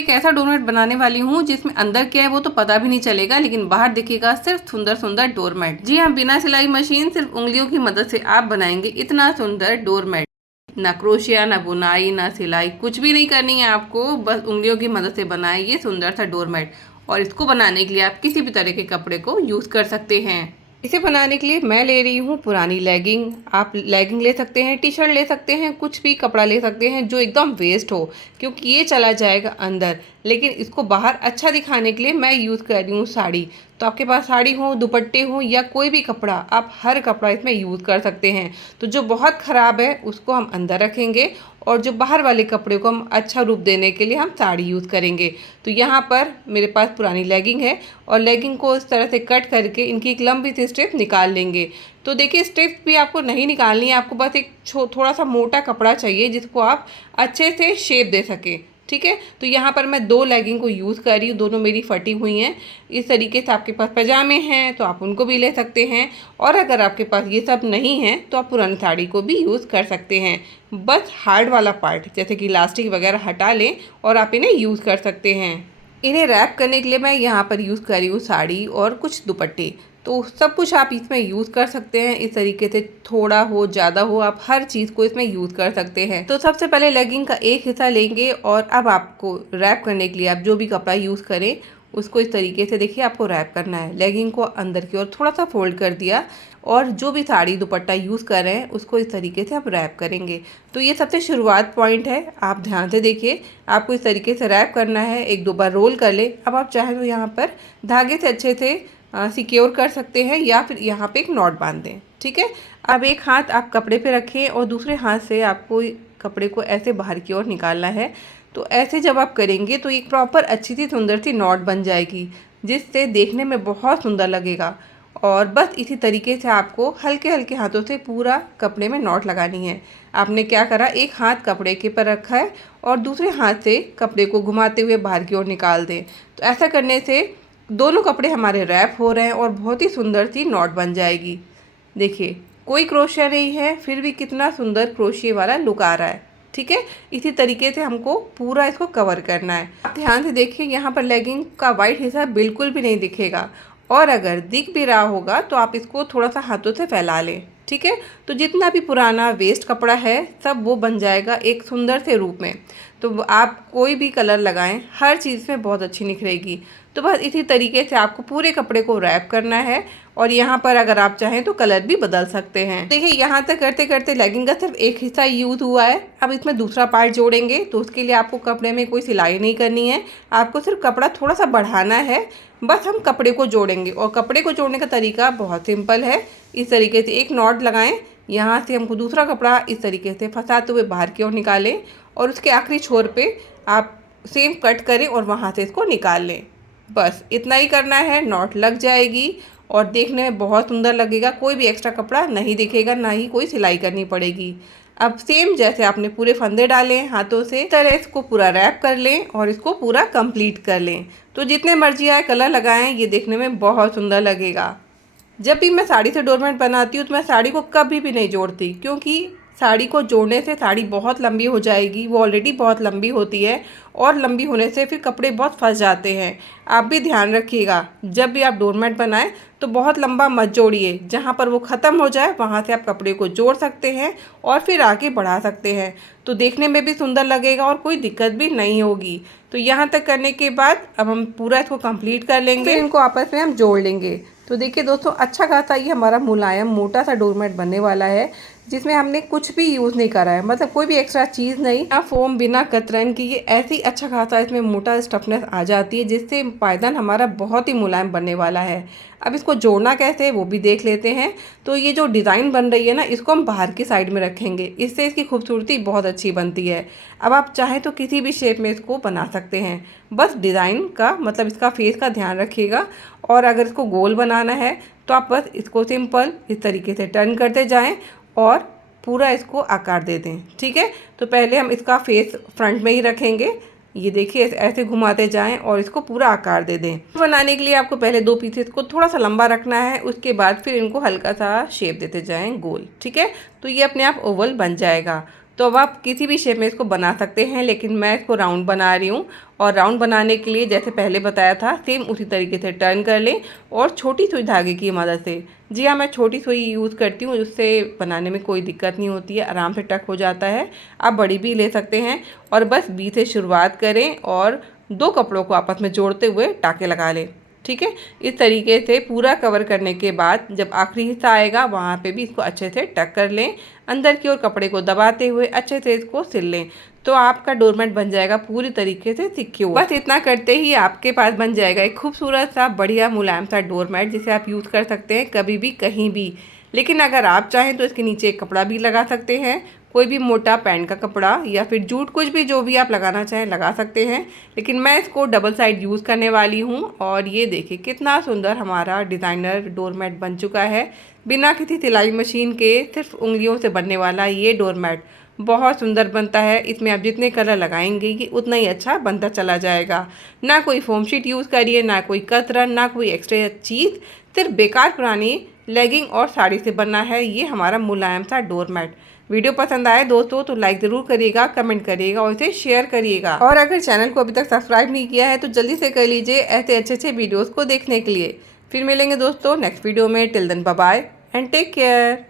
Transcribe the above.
एक ऐसा डोरमेट बनाने वाली हूँ जिसमें अंदर क्या है वो तो पता भी नहीं चलेगा, लेकिन बाहर दिखेगा सिर्फ सुंदर सुंदर डोरमेट। जी हाँ, बिना सिलाई मशीन सिर्फ उंगलियों की मदद से आप बनाएंगे इतना सुंदर डोरमेट। ना क्रोशिया, ना बुनाई, ना सिलाई, कुछ भी नहीं करनी है आपको, बस उंगलियों की मदद से बनाए ये सुंदर सा डोरमेट। और इसको बनाने के लिए आप किसी भी तरह के कपड़े को यूज़ कर सकते हैं। इसे बनाने के लिए मैं ले रही हूँ पुरानी लेगिंग। आप लेगिंग ले सकते हैं, टी शर्ट ले सकते हैं, कुछ भी कपड़ा ले सकते हैं जो एकदम वेस्ट हो, क्योंकि ये चला जाएगा अंदर। लेकिन इसको बाहर अच्छा दिखाने के लिए मैं यूज़ कर रही हूँ साड़ी। तो आपके पास साड़ी हो, दुपट्टे हो या कोई भी कपड़ा, आप हर कपड़ा इसमें यूज़ कर सकते हैं। तो जो बहुत ख़राब है उसको हम अंदर रखेंगे और जो बाहर वाले कपड़े को हम अच्छा रूप देने के लिए हम साड़ी यूज़ करेंगे। तो यहाँ पर मेरे पास पुरानी लेगिंग है और लेगिंग को इस तरह से कट करके इनकी एक लंबी सी स्ट्रिप निकाल लेंगे। तो देखिए, स्ट्रिप भी आपको नहीं निकालनी है, आपको बस एक थोड़ा सा मोटा कपड़ा चाहिए जिसको आप अच्छे से शेप दे सकें। ठीक है, तो यहाँ पर मैं 2 लेगिंग को यूज़ कर रही हूँ, दोनों मेरी फटी हुई हैं। इस तरीके से आपके पास पैजामे हैं तो आप उनको भी ले सकते हैं, और अगर आपके पास ये सब नहीं है तो आप पुरानी साड़ी को भी यूज़ कर सकते हैं। बस हार्ड वाला पार्ट जैसे कि इलास्टिक वगैरह हटा लें और आप इन्हें यूज़ कर सकते हैं। इन्हें रैप करने के लिए मैं यहाँ पर यूज़ कर रही हूँ साड़ी और कुछ दुपट्टे। तो सब कुछ आप इसमें यूज़ कर सकते हैं इस तरीके से, थोड़ा हो ज़्यादा हो, आप हर चीज़ को इसमें यूज़ कर सकते हैं। तो सबसे पहले लेगिंग का एक हिस्सा लेंगे और अब आपको रैप करने के लिए आप जो भी कपड़ा यूज़ करें उसको इस तरीके से देखिए आपको रैप करना है। लेगिंग को अंदर की ओर थोड़ा सा फोल्ड कर दिया और जो भी साड़ी दुपट्टा यूज़ कर रहे हैं उसको इस तरीके से आप रैप करेंगे। तो ये सबसे शुरुआत पॉइंट है, आप ध्यान से देखिए, आपको इस तरीके से रैप करना है। 1-2 बार रोल कर ले। अब आप चाहें तो यहाँ पर धागे से अच्छे से सिक्योर कर सकते हैं या फिर यहाँ पे एक नॉट बांध दें। ठीक है, अब एक हाथ आप कपड़े पे रखें और दूसरे हाथ से आपको कपड़े को ऐसे बाहर की ओर निकालना है। तो ऐसे जब आप करेंगे तो एक प्रॉपर अच्छी सी सुंदर सी नॉट बन जाएगी जिससे देखने में बहुत सुंदर लगेगा। और बस इसी तरीके से आपको हल्के हल्के हाथों से पूरा कपड़े में नॉट लगानी है। आपने क्या करा, एक हाथ कपड़े के पर रखा है और दूसरे हाथ से कपड़े को घुमाते हुए बाहर की ओर निकाल दें। तो ऐसा करने से दोनों कपड़े हमारे रैप हो रहे हैं और बहुत ही सुंदर सी नॉट बन जाएगी। देखिए, कोई क्रोशिया नहीं है फिर भी कितना सुंदर क्रोशिया वाला लुक आ रहा है। ठीक है, इसी तरीके से हमको पूरा इसको कवर करना है। आप ध्यान से देखिए, यहाँ पर लेगिंग का वाइट हिस्सा बिल्कुल भी नहीं दिखेगा, और अगर दिख भी रहा होगा तो आप इसको थोड़ा सा हाथों से फैला लें। ठीक है, तो जितना भी पुराना वेस्ट कपड़ा है सब वो बन जाएगा एक सुंदर से रूप में। तो आप कोई भी कलर लगाएं, हर चीज़ में बहुत अच्छी निखरेगी। तो बस इसी तरीके से आपको पूरे कपड़े को रैप करना है और यहाँ पर अगर आप चाहें तो कलर भी बदल सकते हैं। देखिए, यहाँ तक करते करते लेगिंग का सिर्फ एक हिस्सा यूज़ हुआ है। अब इसमें दूसरा पार्ट जोड़ेंगे तो उसके लिए आपको कपड़े में कोई सिलाई नहीं करनी है, आपको सिर्फ कपड़ा थोड़ा सा बढ़ाना है। बस हम कपड़े को जोड़ेंगे और कपड़े को जोड़ने का तरीका बहुत सिंपल है। इस तरीके से एक नॉट लगाएं, यहाँ से हमको दूसरा कपड़ा इस तरीके से फंसाते हुए बाहर की ओर निकालें और उसके आखिरी छोर पे आप सेम कट करें और वहाँ से इसको निकाल लें। बस इतना ही करना है, नॉट लग जाएगी और देखने में बहुत सुंदर लगेगा। कोई भी एक्स्ट्रा कपड़ा नहीं दिखेगा, ना ही कोई सिलाई करनी पड़ेगी। अब सेम जैसे आपने पूरे फंदे डाले हैं हाथों से, तरह इसको पूरा रैप कर लें और इसको पूरा कंप्लीट कर लें। तो जितने मर्जी आए कलर लगाएं, ये देखने में बहुत सुंदर लगेगा। जब भी मैं साड़ी से डोरमेट बनाती हूँ तो मैं साड़ी को कभी भी नहीं जोड़ती, क्योंकि साड़ी को जोड़ने से साड़ी बहुत लंबी हो जाएगी, वो ऑलरेडी बहुत लंबी होती है और लंबी होने से फिर कपड़े बहुत फंस जाते हैं। आप भी ध्यान रखिएगा, जब भी आप डोरमेट बनाएं तो बहुत लंबा मत जोड़िए, जहाँ पर वो ख़त्म हो जाए वहाँ से आप कपड़े को जोड़ सकते हैं और फिर आगे बढ़ा सकते हैं। तो देखने में भी सुंदर लगेगा और कोई दिक्कत भी नहीं होगी। तो यहाँ तक करने के बाद अब हम पूरा इसको कंप्लीट कर लेंगे, इनको आपस में हम जोड़ लेंगे। तो देखिए दोस्तों, अच्छा खासा ये हमारा मुलायम मोटा सा डोरमेट बनने वाला है जिसमें हमने कुछ भी यूज़ नहीं करा है, मतलब कोई भी एक्स्ट्रा चीज़ नहीं, ना फोम, बिना कतरन की। ये ऐसे ही अच्छा खासा इसमें मोटा स्टफनेस आ जाती है जिससे पायदान हमारा बहुत ही मुलायम बनने वाला है। अब इसको जोड़ना कैसे है वो भी देख लेते हैं। तो ये जो डिज़ाइन बन रही है ना, इसको हम बाहर की साइड में रखेंगे, इससे इसकी खूबसूरती बहुत अच्छी बनती है। अब आप चाहें तो किसी भी शेप में इसको बना सकते हैं, बस डिज़ाइन का मतलब इसका फेस का ध्यान रखिएगा। और अगर इसको गोल बनाना है तो आप बस इसको सिंपल इस तरीके से टर्न करते जाएं और पूरा इसको आकार दे दें। ठीक है, तो पहले हम इसका फेस फ्रंट में ही रखेंगे, ये देखिए ऐसे घुमाते जाएं और इसको पूरा आकार दे दें। बनाने के लिए आपको पहले 2 पीसेस को थोड़ा सा लंबा रखना है, उसके बाद फिर इनको हल्का सा शेप देते जाएं गोल। ठीक है, तो ये अपने आप ओवल बन जाएगा। तो अब आप किसी भी शेप में इसको बना सकते हैं, लेकिन मैं इसको राउंड बना रही हूँ। और राउंड बनाने के लिए जैसे पहले बताया था सेम उसी तरीके से टर्न कर लें और छोटी सुई धागे की मदद से। जी हाँ, मैं छोटी सुई यूज़ करती हूँ, उससे बनाने में कोई दिक्कत नहीं होती है, आराम से टक हो जाता है। आप बड़ी भी ले सकते हैं और बस बी से शुरुआत करें और 2 कपड़ों को आपस में जोड़ते हुए टाँके लगा लें। ठीक है, इस तरीके से पूरा कवर करने के बाद जब आखिरी हिस्सा आएगा वहाँ पे भी इसको अच्छे से टक कर लें, अंदर की ओर कपड़े को दबाते हुए अच्छे से इसको सिल लें, तो आपका डोरमेट बन जाएगा पूरी तरीके से सिक्योर। बस इतना करते ही आपके पास बन जाएगा एक खूबसूरत सा बढ़िया मुलायम सा डोरमेट, जिसे आप यूज़ कर सकते हैं कभी भी कहीं भी। लेकिन अगर आप चाहें तो इसके नीचे एक कपड़ा भी लगा सकते हैं, कोई भी मोटा पैंट का कपड़ा या फिर जूट, कुछ भी जो भी आप लगाना चाहें लगा सकते हैं। लेकिन मैं इसको डबल साइड यूज़ करने वाली हूँ। और ये देखिए कितना सुंदर हमारा डिज़ाइनर डोरमेट बन चुका है, बिना किसी सिलाई मशीन के, सिर्फ उंगलियों से बनने वाला ये डोरमेट बहुत सुंदर बनता है। इसमें आप जितने कलर लगाएंगे ये उतना ही अच्छा बनता चला जाएगा। ना कोई फोम शीट यूज़ करिए, ना कोई कतरन, ना कोई एक्स्ट्रा चीज़, सिर्फ बेकार पुरानी लेगिंग और साड़ी से बना है ये हमारा मुलायम सा डोरमेट। वीडियो पसंद आए दोस्तों तो लाइक ज़रूर करिएगा, कमेंट करिएगा और इसे शेयर करिएगा। और अगर चैनल को अभी तक सब्सक्राइब नहीं किया है तो जल्दी से कर लीजिए ऐसे अच्छे अच्छे वीडियोस को देखने के लिए। फिर मिलेंगे दोस्तों नेक्स्ट वीडियो में। Till then bye bye and take care.